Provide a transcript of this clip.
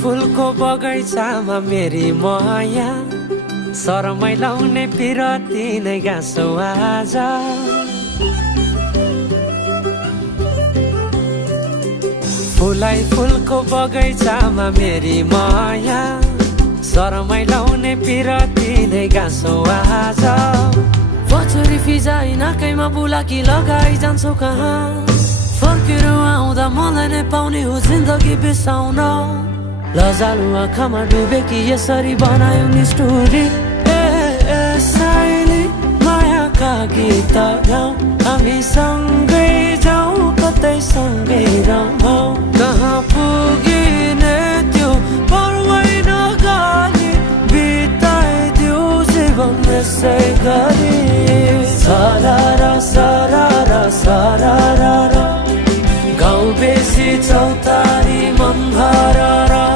फुलको बगैँचामा मेरी माया शरमै लाउने पिरती नै गाँसो आज फुलै फुलको बगैँचामा मेरी माया शरमै लाउने पिरती नै गाँसो आज पछुरी फिजाइ नाकैमा बुलाकी लगाइ जान्छौ कहाँ फर्केर आउँदा मलाई नै पाउने हो जिन्दगी बिसाउन लजालु आँखामा डुबेकी यसरी बनायो नि स्टोरी साइली मायाका गीत गाउँ हामी सँगै जाउँ कतै सँगै रहौँ कहाँ पुगिने